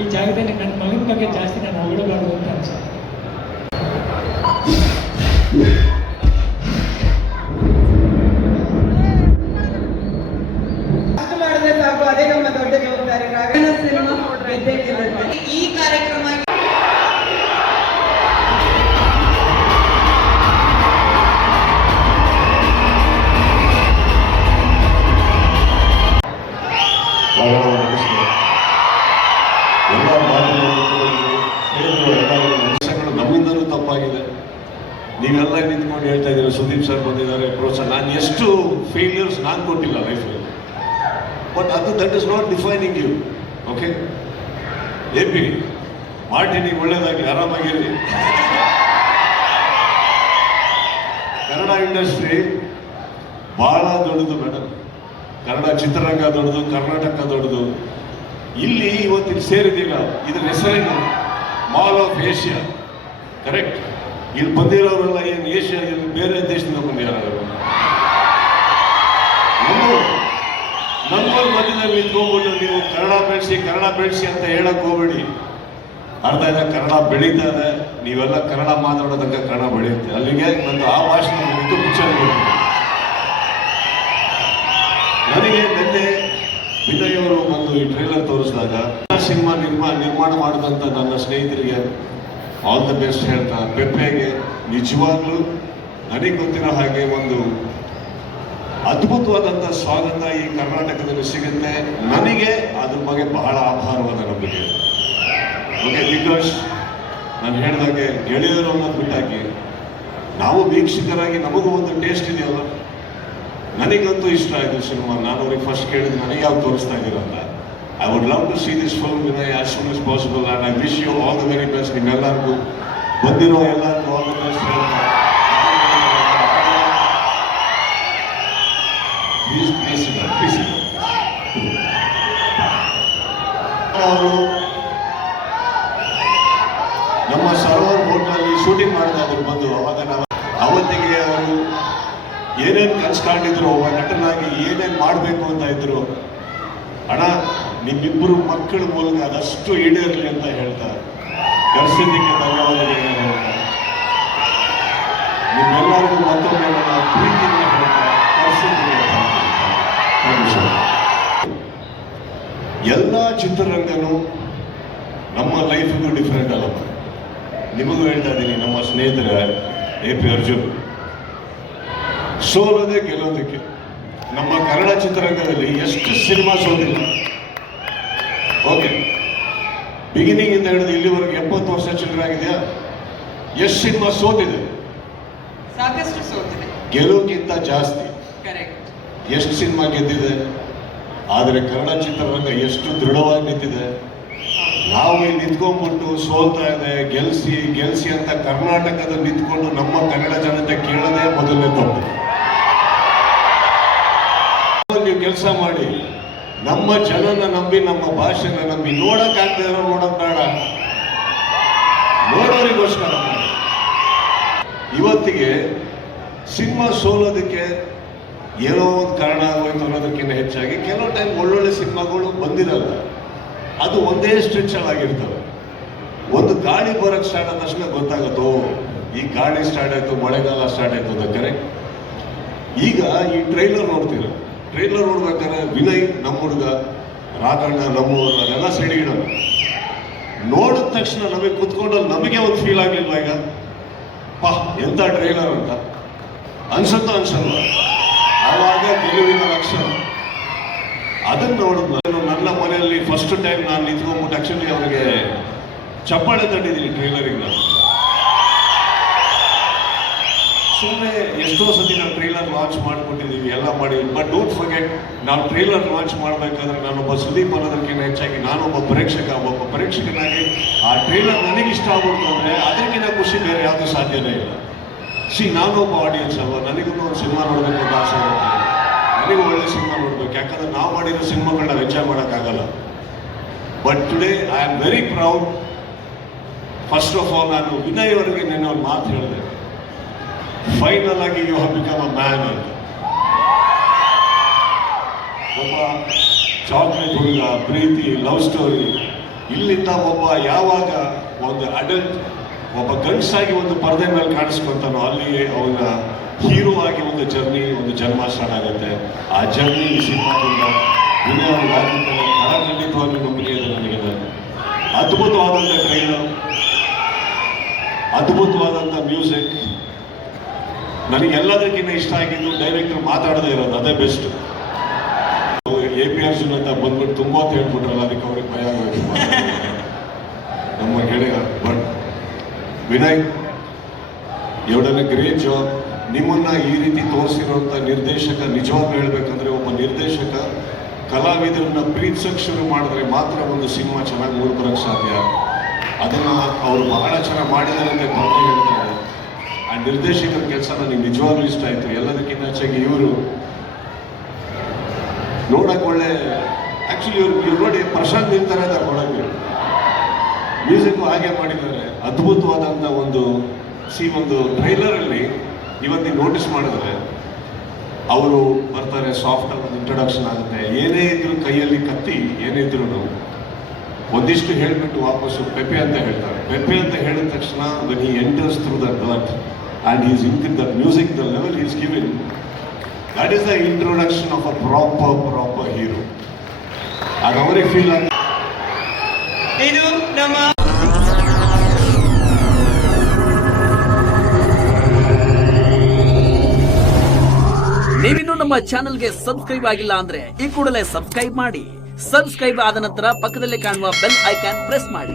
ಈ ಜಾಗದಲ್ಲಿ ನನ್ನ ಮಗನ ಬಗ್ಗೆ ಜಾಸ್ತಿ ನಾನು ಹೊಗಳಬಾರ್ದು ಅಂತ ಅನ್ಸುತ್ತೆ. ಅದೇ ನಮ್ಮ ದೊಡ್ಡ ಜವಾಬ್ದಾರಿ. ಈ ಕಾರ್ಯಕ್ರಮ ಎಲ್ಲ ನಮ್ಮಿಂದಲೂ ತಪ್ಪಾಗಿದೆ. ನೀವೆಲ್ಲ ನಿಂತ್ಕೊಂಡು ಹೇಳ್ತಾ ಇದ್ದೀರ ಸುದೀಪ್ ಸರ್ ಬಂದಿದ್ದಾರೆ ಪ್ರೋತ್ಸಾಹ. ನಾನು ಎಷ್ಟು ಫೇಲ್ಯೂರ್ಸ್ ನಾನು ಕೊಟ್ಟಿಲ್ಲ ಲೈಫಲ್ಲಿ, ಬಟ್ ಅದು that is not defining you. Okay A P ಮಾರ್ಟಿನಿಗೆ ಒಳ್ಳೇದಾಗಲಿ, ಆರಾಮಾಗಿರಲಿ. ಕನ್ನಡ ಇಂಡಸ್ಟ್ರಿ ಬಹಳ ದೊಡ್ಡದು ಮೇಡಮ್. ಕನ್ನಡ ಚಿತ್ರರಂಗ ದೊಡ್ಡದು, ಕರ್ನಾಟಕ ದೊಡ್ಡದು. ಇಲ್ಲಿ ಇವತ್ತಿನ ಸೇರಿದ್ದೀರ, ಇದ್ರ ಹೆಸರೇನು? Mall of Asia. ಕರೆಕ್ಟ್. ಇಲ್ಲಿ ಬಂದಿರೋರೆಲ್ಲ ಏನು ಏಷ್ಯಾ, ಇಲ್ಲಿ ಬೇರೆ ದೇಶದಿಂದ ಬಂದಿರೋರು. ನಮ್ಮೂರ ಮಧ್ಯದಲ್ಲಿ ನಿಂತ್ಕೊಂಡ್ಬಿಟ್ಟು ನೀವು ಕನ್ನಡ ಬೆಳೆಸಿ ಅಂತ ಹೇಳಕ್ ಹೋಗ್ಬೇಡಿ. ಅರ್ಧ ಇದೆ ಕನ್ನಡ ಬೆಳೀತಾ ಇದೆ, ನೀವೆಲ್ಲ ಕನ್ನಡ ಮಾತಾಡೋದಕ್ಕೆ ಕನ್ನಡ ಬೆಳೆಯುತ್ತೆ. ಅಲ್ಲಿಗೆ ನಂದು ಆ ಭಾಷಣ ಮುಗಿದು ಪಿಕ್ಚರ್ ನನಗೆ ನಿನ್ನೆ ವಿನಯ್ ಅವರು ಬಂದು ಈ ಟ್ರೈಲರ್ ತೋರಿಸಿದಾಗ ಸಿನಿಮಾ ನಿರ್ಮಾಣ ಮಾಡಿದಂಥ ನನ್ನ ಸ್ನೇಹಿತರಿಗೆ ಆಲ್ ದ ಬೆಸ್ಟ್ ಹೇಳ್ತಾ, ಪೆಪ್ಪೆಗೆ ನಿಜವಾಗ್ಲೂ ನನಗೆ ಗೊತ್ತಿರೋ ಹಾಗೆ ಒಂದು ಅದ್ಭುತವಾದಂಥ ಸ್ವಾಗತ ಈ ಕರ್ನಾಟಕದಲ್ಲಿ ಸಿಗುತ್ತೆ. ನನಗೆ ಅದ್ರ ಬಗ್ಗೆ ಬಹಳ ಆಭಾರವಾದ ನಂಬಿಕೆ. ಓಕೆ, ಬಿಕಾಸ್ ನಾನು ಹೇಳಿದಾಗೆ ಗೆಳೆಯರು ಅನ್ನೋದು ಬಿಟ್ಟಾಕಿ ನಾವು ವೀಕ್ಷಕರಾಗಿ ನಮಗೂ ಒಂದು ಟೇಸ್ಟ್ ಇದೆಯಲ್ಲ. ನನಗಂತೂ ಇಷ್ಟ ಆಯಿತು ಸಿನಿಮಾ. ನಾನು ಅವ್ರಿಗೆ ಫಸ್ಟ್ ಕೇಳಿದ್ದು ನನಗೆ ಯಾವ್ದು ತೋರಿಸ್ತಾ ಇದ್ದೀರಲ್ಲ. I would love to see this film Vinay as soon as possible and I wish you all the very best. ನಿಮ್ಮೆಲ್ಲರಿಗೂ ಬಂದಿರೋ ಎಲ್ಲರಿಗೂ ಆಲ್ ದ ಬೆಸ್ಟ್ ಹೇಳ್ತಾ ಅವರು ನಮ್ಮ ಸರೋವರ್ ಬೋಟ್ನಲ್ಲಿ ಶೂಟಿಂಗ್ ಮಾಡ್ತಾ ಇದ್ರು ಬಂದು. ಅವಾಗ ನಾವು ಅವತ್ತಿಗೆ ಅವರು ಏನೇನು ಕನ್ಸ್ಕೊಂಡಿದ್ರು, ಒಬ್ಬ ನಟನಾಗಿ ಏನೇನು ಮಾಡಬೇಕು ಅಂತ ಇದ್ರು. ಅಣ್ಣ ನಿಮ್ಮಿಬ್ಬರು ಮಕ್ಕಳ ಮೂಲಕ ಅದಷ್ಟು ಈಡೇರಲಿ ಅಂತ ಹೇಳ್ತಾ ಕರ್ಸಿದ್ದಕ್ಕೆ ಧನ್ಯವಾದಗಳು ಹೇಳ್ತಾ, ನಿಮ್ಮೆಲ್ಲರಿಗೂ ಮತ್ತೊಮ್ಮೆ ನನ್ನ ಪ್ರೀತಿಯನ್ನು ಹೇಳ್ತಾ ಕರ್ಸಿದ್ದಕ್ಕೆ ಎಲ್ಲ ಚಿತ್ರರಂಗನೂ ನಮ್ಮ ಲೈಫಿಗೂ ಡಿಫ್ರೆಂಟ್ ಅಲ್ಲ. ನಿಮಗೂ ಹೇಳ್ತಾ ಇದ್ದೀನಿ, ನಮ್ಮ ಸ್ನೇಹಿತರ ಎ ಪಿ ಅರ್ಜುನ್ ಸೋಲೋದೇ ಗೆಲ್ಲೋದಕ್ಕೆ. ನಮ್ಮ ಕನ್ನಡ ಚಿತ್ರರಂಗದಲ್ಲಿ ಎಷ್ಟು ಸಿನಿಮಾ ಸೋಲಿಲ್ಲ. ಓಕೆ, ಬಿಗಿನಿಂಗ್ ಇಂದ ಹಿಡಿದು ಇಲ್ಲಿವರೆಗೆ 70 ವರ್ಷ ಚಿಲ್ಲರೆ ಆಗಿದೆಯಾ? ಎಷ್ಟು ಸಿನಿಮಾ ಸೋತಿದೆ? ಸಾಕಷ್ಟು ಸೋತಿದೆ. ಗೆಲುವಿಗಿಂತ ಜಾಸ್ತಿ ಕರೆಕ್ಟ್. ಎಷ್ಟು ಸಿನಿಮಾ ಗೆದ್ದಿದೆ? ಆದರೆ ಕನ್ನಡ ಚಿತ್ರರಂಗ ಎಷ್ಟು ದೃಢವಾಗಿ ನಿಂತಿದೆ. ನಾವು ಇಲ್ಲಿ ನಿಂತ್ಕೊಂಡ್ಬಿಟ್ಟು ಸೋಲ್ತಾ ಇದೆ, ಗೆಲ್ಸಿ ಅಂತ ಕರ್ನಾಟಕದ ನಿಂತ್ಕೊಂಡು ನಮ್ಮ ಕನ್ನಡ ಜನತೆ ಕೇಳೋದೇ ಮೊದಲನೇ ತಪ್ಪು. ನೀವು ಕೆಲಸ ಮಾಡಿ, ನಮ್ಮ ಜನನ ನಂಬಿ, ನಮ್ಮ ಭಾಷೆನ ನಂಬಿ. ನೋಡಕ್ಕಾಗದೆ ಇರೋ ನೋಡೋದ್ ಬೇಡ, ನೋಡೋರಿಗೋಸ್ಕರ ಮಾಡಿ. ಇವತ್ತಿಗೆ ಸಿನಿಮಾ ಸೋಲೋದಕ್ಕೆ ಏನೋ ಒಂದು ಕಾರಣ ಆಗೋಯ್ತು ಅನ್ನೋದಕ್ಕಿಂತ ಹೆಚ್ಚಾಗಿ ಕೆಲವು ಟೈಮ್ ಒಳ್ಳೊಳ್ಳೆ ಸಿನಿಮಾಗಳು ಬಂದಿರಲ್ಲ. ಅದು ಒಂದೇ ಸ್ಟ್ರೆಚ್ ಆಗಿರ್ತವೆ. ಒಂದು ಗಾಳಿ ಬರೋಕ್ಕೆ ಸ್ಟಾರ್ಟ್ ಆದ ತಕ್ಷಣ ಗೊತ್ತಾಗುತ್ತೋ ಈ ಗಾಳಿ ಸ್ಟಾರ್ಟ್ ಆಯ್ತು, ಮಳೆಗಾಲ ಸ್ಟಾರ್ಟ್ ಆಯ್ತು ಅಂತ. ಕರೆಕ್ಟ್. ಈಗ ಈ ಟ್ರೈಲರ್ ನೋಡ್ತೀರ, ಟ್ರೈಲರ್ ನೋಡ್ಬೇಕಾದ್ರೆ ವಿನಯ್ ನಮ್ಮ ಹುಡುಗ, ರಾಘಣ್ಣ ನಮ್ಮೂರು, ಅದೆಲ್ಲ ಸೈಡಿಗಿಡೋಣ. ನೋಡಿದ ತಕ್ಷಣ ನಮಗೆ ಕುತ್ಕೊಂಡಲ್ಲಿ ನಮಗೆ ಒಂದು ಫೀಲ್ ಆಗಲಿಲ್ವ? ಈಗ ಪಾ ಎಂಥ ಟ್ರೈಲರ್ ಅಂತ ಅನ್ಸುತ್ತೋ ಅನ್ಸಲ್ವ? ಆವಾಗ ಗೆಲುವಿನ ಲಕ್ಷಣ. ಅದನ್ನು ನೋಡಿದ್ ನನ್ನ ಮನೆಯಲ್ಲಿ ಫಸ್ಟ್ ಟೈಮ್ ನಾನು ನಿಂತ್ಕೊಂಡ್ಬಿಟ್ಟು ಆಕ್ಚುಲಿ ಅವರಿಗೆ ಚಪ್ಪಾಳೆ ತಟ್ಟಿದ್ದೀನಿ ಟ್ರೈಲರಿಗೆ. ನಾನು ಸುಮ್ಮನೆ ಎಷ್ಟೋ ಸತಿ ನಾವು ಟ್ರೈಲರ್ ಲಾಂಚ್ ಮಾಡಿಕೊಟ್ಟಿದ್ದೀವಿ, ಎಲ್ಲ ಮಾಡಿ. ಬಟ್ ಡೋಂಟ್ ಫರ್ಗೆಟ್, ನಾವು ಟ್ರೈಲರ್ ಲಾಂಚ್ ಮಾಡಬೇಕಾದ್ರೆ ನಾನೊಬ್ಬ ಸುದೀಪ್ ಅನ್ನೋದಕ್ಕಿಂತ ಹೆಚ್ಚಾಗಿ ನಾನೊಬ್ಬ ಪ್ರೇಕ್ಷಕನಾಗಿ ಆ ಟ್ರೈಲರ್ ನನಗೆ ಇಷ್ಟ ಆಗ್ಬಿಡ್ತು ಅಂದರೆ ಅದಕ್ಕಿಂತ ಖುಷಿ ಬೇರೆ ಯಾವುದೂ ಸಾಧ್ಯನೇ ಇಲ್ಲ. ನಾನೊಬ್ಬ ಆಡಿಯನ್ಸ್ ಅಲ್ವಾ, ನನಗೂ ಒಂದು ಸಿನಿಮಾ ನೋಡಬೇಕು ಅಂತ ಆಸೆ ಇರುತ್ತೆ. ನನಗೂ ಒಳ್ಳೆ ಸಿನಿಮಾ ನೋಡ್ಬೇಕು, ಯಾಕಂದ್ರೆ ನಾವು ಮಾಡಿರೋ ಸಿನಿಮಾಗಳನ್ನ ಎಂಜಾಯ್ ಮಾಡೋಕ್ಕಾಗಲ್ಲ. But today I am very proud. First of all ನಾನು ವಿನಯ್ ಅವರಿಗೆ ನೆನ್ನೆ ಒಂದು ಮಾತು ಹೇಳಿದೆ, ಫೈನಲ್ ಆಗಿ you have become a man ಅಂತ. ಒಬ್ಬ ಚಾಕ್ಲೇಟ್ ಹುಡುಗ, ಪ್ರೀತಿ, ಲವ್ ಸ್ಟೋರಿ ಇಲ್ಲಿಂದ ಒಬ್ಬ ಯಾವಾಗ ಒಂದು ಅಡಲ್ಟ್ ಒಬ್ಬ ಗಂಡಸಾಗಿ ಒಂದು ಪರದೆ ಮೇಲೆ ಕಾಣಿಸ್ಕೊಂತಾನೋ ಅಲ್ಲಿ ಅವನ ಹೀರೋ ಆಗಿ ಒಂದು ಜರ್ನಿ ಒಂದು ಜನ್ಮ ಸ್ಟಾರ್ಟ್ ಆಗುತ್ತೆ. ಆ ಜರ್ನಿ ಸಿನಿಮಾದಿಂದ ವಿನಯವಾಗಿದ್ದರೆ ಖಂಡಿತವಾಗ್ಲೂ ನಂಬಿಕೆ ಇದೆ ನನಗೆ. ಅದ್ಭುತವಾದಂಥ ಟ್ರೈಲರ್, ಅದ್ಭುತವಾದಂಥ ಮ್ಯೂಸಿಕ್. ನನಗೆ ಎಲ್ಲದಕ್ಕಿಂತ ಇಷ್ಟ ಆಗಿದ್ದು ಡೈರೆಕ್ಟರ್ ಮಾತಾಡದೇ ಇರೋದು, ಅದೇ ಬೆಸ್ಟ್. APR ಅಂತ ಬಂದ್ಬಿಟ್ಟು ತುಂಬ ಹೇಳ್ಬಿಟ್ರಲ್ಲ, ಅದಕ್ಕೆ ಅವ್ರಿಗೆ ಭಯ ಆಗೋದು ನಮ್ಮ ಗೆಳೆಯ. But Vinay, you done a great job. ನಿಮ್ಮನ್ನ ಈ ರೀತಿ ತೋರಿಸಿರುವಂಥ ನಿರ್ದೇಶಕ, ನಿಜವಾಗ್ಲೂ ಹೇಳ್ಬೇಕಂದ್ರೆ ಒಬ್ಬ ನಿರ್ದೇಶಕ ಕಲಾವಿದರನ್ನ ಪ್ರೀತಿಸಕ್ಕೆ ಶುರು ಮಾಡಿದ್ರೆ ಮಾತ್ರ ಒಂದು ಸಿನಿಮಾ ಚೆನ್ನಾಗಿ ಮೂಡ್ಬರಕ್ಕೆ ಸಾಧ್ಯ. ಅದನ್ನ ಅವರು ಬಹಳ ಚೆನ್ನಾಗಿ ಮಾಡಿದ್ದಾರೆ ಅಂತ ಬರ್ತಾ ಹೇಳ್ತಾರೆ. ಆ ನಿರ್ದೇಶಕರ ಕೆಲಸ ನನಗೆ ನಿಜವಾಗ್ಲೂ ಇಷ್ಟ ಆಯಿತು. ಎಲ್ಲದಕ್ಕಿಂತ ಹೆಚ್ಚಾಗಿ ಇವರು ನೋಡಕ್ಕೆ ಒಳ್ಳೆ, ಆ್ಯಕ್ಚುಲಿ ಇವ್ರು ನೋಡಿ ಪ್ರಶಾಂತ್ ನಿಂತಾರೆ ಅಂತ ಒಳಗೆ ಮ್ಯೂಸಿಕ್ಕು ಹಾಗೆ ಮಾಡಿದ್ದಾರೆ. ಅದ್ಭುತವಾದಂಥ ಒಂದು ಟ್ರೈಲರಲ್ಲಿ ಇವತ್ತು ನೀವು ನೋಟಿಸ್ ಮಾಡಿದ್ರೆ ಅವರು ಬರ್ತಾರೆ, ಸಾಫ್ಟ್ ಆಗಿ ಒಂದು ಇಂಟ್ರೊಡಕ್ಷನ್ ಆಗುತ್ತೆ. ಏನೇ ಇದ್ರು ಕೈಯಲ್ಲಿ ಕತ್ತಿ ಏನೇ ಇದ್ರು ಒಂದಿಷ್ಟು ಹೇಳಿಬಿಟ್ಟು ವಾಪಸ್ಸು ಪೆಪೆ ಅಂತ ಹೇಳ್ತಾರೆ. ಪೆಪೆ ಅಂತ ಹೇಳಿದ ತಕ್ಷಣ when he enters through the dirt and is in the music, the level is giving, that is the introduction of a proper hero. ಅದು ಅವರಿಗೆ ಫೀಲ್ ಆಗುತ್ತೆ. ಇದು ನಮ್ಮ ನೀವಿನ್ನೂ ನಮ್ಮ ಚಾನೆಲ್ಗೆ ಸಬ್ಸ್ಕ್ರೈಬ್ ಆಗಿಲ್ಲ ಅಂದ್ರೆ ಈ ಕೂಡಲೇ ಸಬ್ಸ್ಕ್ರೈಬ್ ಮಾಡಿ. ಸಬ್ಸ್ಕ್ರೈಬ್ ಆದ ನಂತರ ಪಕ್ಕದಲ್ಲಿ ಕಾಣುವ ಬೆಲ್ ಐಕಾನ್ ಪ್ರೆಸ್ ಮಾಡಿ.